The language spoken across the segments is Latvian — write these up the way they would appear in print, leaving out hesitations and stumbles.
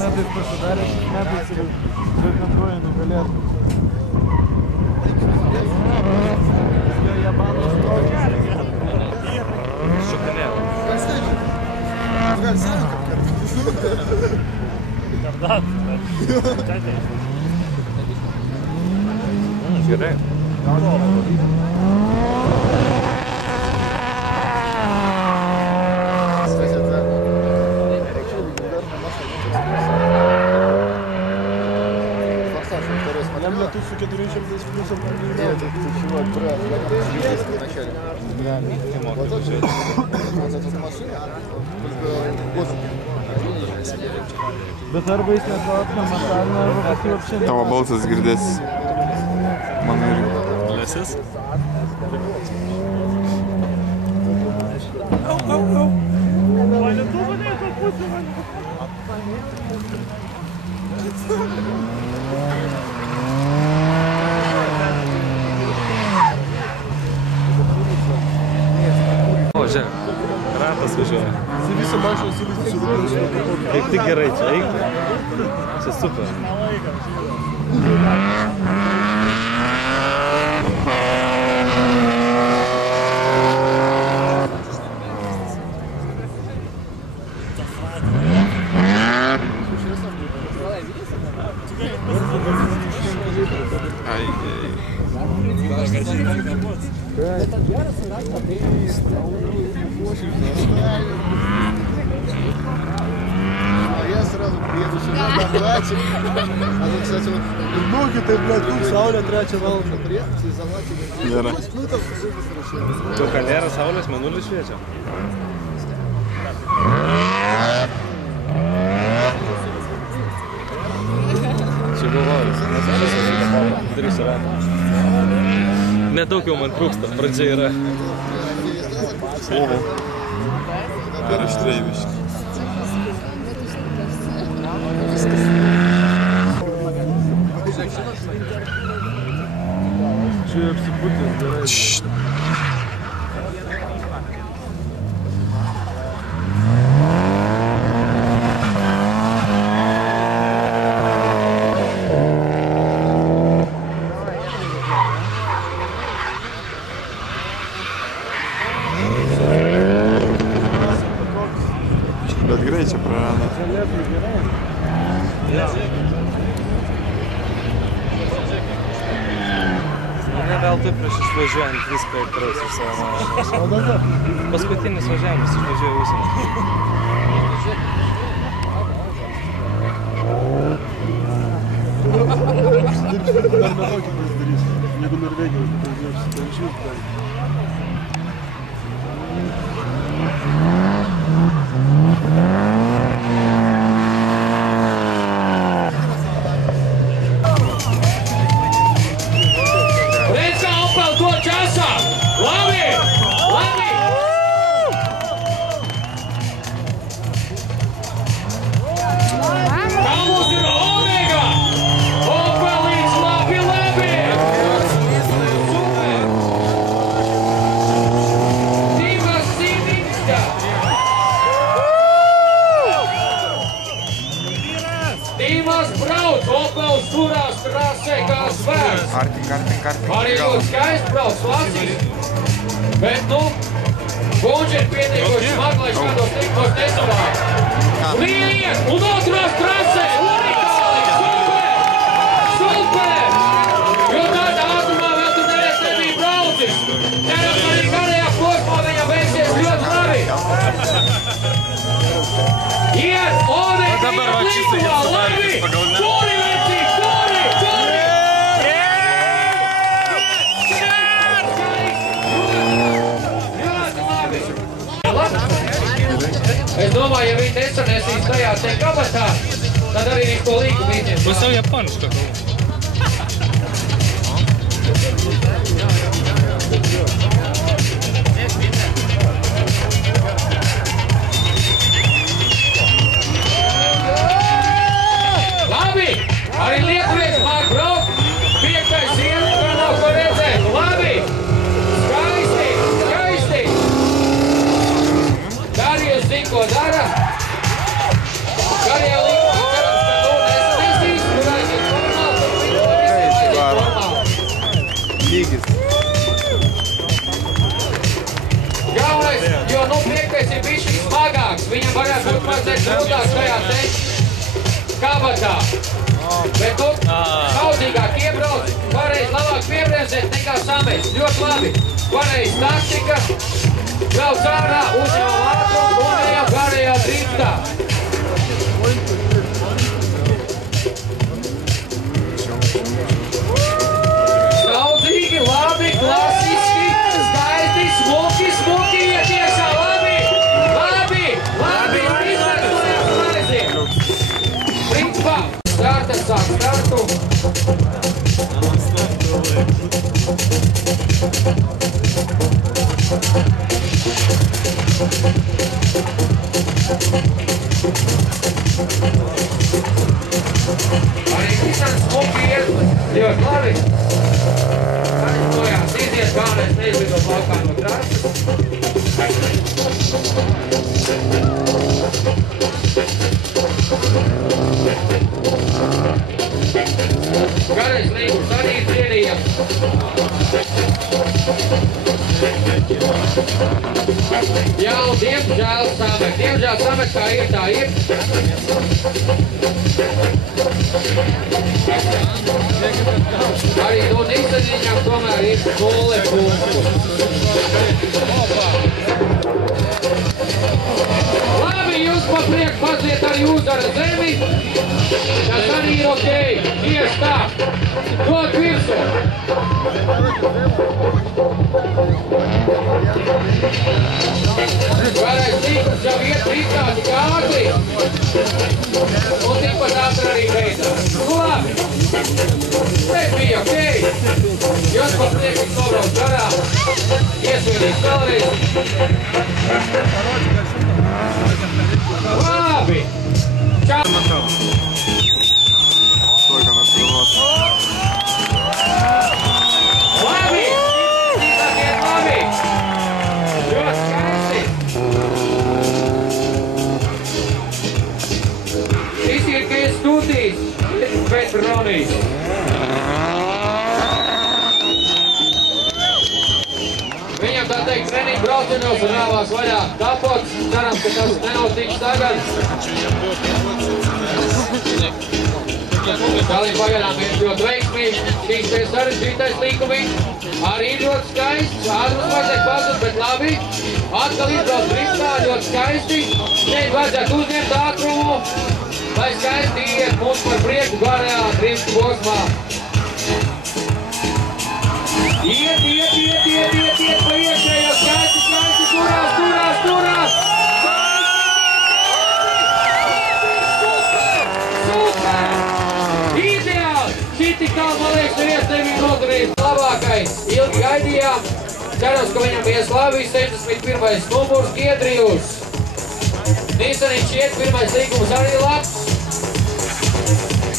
Metais pasidarė, metais ir pretenduoja nugalėti. Jo Japanos šokanėlė. Gal sėdžiu? Gal sėdžiu kartą? Kardat. Gerai. Тут с 400 плюсом нет, это чего, брат, я вначале. Вот это же, вот эта машина, bet arba jis neatrodo masalna, arba pati вообще ne. Tavo balsas girdės mano irgi. Lesis? O, žiūrėk, ratas važiuoja. Visą mašiną suvizuoju. Kaip tik gerai, čia eik. Čia super. Я сразу приеду сюда на платье. А тут, кстати, вот ноги ты, блядь, тут saulė trečią valandą. Gerai. Tu kalėra saulės mėnulis šviečia? Čia galvoju, nes aš darysiu ratą. Nedaug jau man trūksta, pradžia yra. Oho. Per aštreiviškai. Čia apsipūtęs gerai. Bet greičia prarado. Ne veltui prieš išvažiuojant viską įkrais iš savo mašinos. Paskutinis važiavimas išvažiuoju užsienį. Dar netokį pasidarys. Jeigu Norvegijos pasidarys, tai iš vis darys. Arī ļoti skaisti brauc Latvijas, bet, nu, Gunģi ir pietiekoši smagi, lai šādos tikmos nesavāk. Lieliet, un otrās trasē, unikāli, super, super, jo tādā ātrumā līkumā, labi! Kuri, Leci, kuri! Es domāju, ja viņi nesanēsīs tajā te kabatā, tad arī viņš to līkumu izņems. Jūs jau Japānu šo kaut. Labi! Arī Lietuvieši māk braukt. 5. ielas, kur nav ko redzēt. Labi! Skaisti! Skaisti! Darījus zin, ko dara. Garie līkumi cerams, ka to nesanēsīs. Tur aiziet formāli, tur viņi to aiziet formāli. Līgis. Galvenais, jo nu 5. ir bišķi smagāks. Viņam varētu būt mazliet grūtāks tajā te kabatā. Bet tu kaudīgāk iebrauc, pareiz labāk piebremzēt nekā samest. Ļoti labi. Pareiz taktika, brauc ārā, uzņemam ātrumu un ejam garajā driftā. Saudzīgi, labi, klasiski, skaisti, smuki, smuki, iet iekšā, labi, labi, labi, izvērtojās pareizi. Principā, starta sāk startu. Arī visam smuki iet, ļoti labi. Aizstojās, iziet galvenais neizlido plaukā no trases. Garais līgums arī cienījams. Jau, diemžēl samet. Diemžēl samet, kā ir, tā ir. Arī no Nīsaņiņām tomēr ir 0 punktu. Labi, jūs pa priek paziet arī uzdara zemi. Tas arī ir ok. Tieši tā. Dod virsu. Garais līgums jau iet ritā tik ātri. Un tikpat ātri arī beidzās. Nu labi. Tas bija ok. Jūs pa priek tik nobrauc garā. Iesvienīt vēlreiz. Labi. Čau. Только на крылос. Labi! Izsākiet labi! Ļoti skaisti! Izsākiet stūtīs, bet Ronijs. Viņam tā teikt treniņu brauciņos un rāvās vaļā tapots. Cerams, ka tas nenotiks tagad. Tālīt pagaidām ir ļoti veiksmīgi. Šīs te sarežģītais līkumiņš. Arī ļoti skaists. Ātrums vajadzēja pazust, bet labi. Atkal izbrauc driftā, ļoti skaisti. Šeit vajadzētu uzņemt ātrumu. Lai skaisti iet mums par prieku garajā driftu posmā. Iet pa iekšējo skaisti, turās. Ideāli! Šiti kā, man liekas, neviens nebija noturējis labākais. Ilgi gaidījām. Cerams, ka viņam ies labi. 61. numurs Giedrijus. Nīsaniņš iet, 1. līgums arī labs.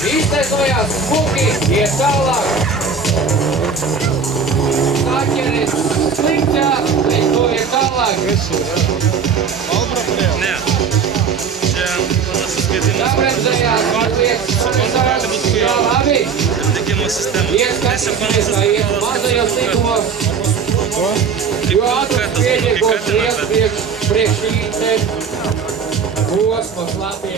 Iztaisnojās smuki, iet tālāk. Taķeris sliktāk, viņš to iet tālāk. Nē. Sabremzējās, liekas, jā, labi. Iet skatīsimies, vai iet mazajos līgumos. Jo ātrums pietiekot priekš šī te posmas Latvijā.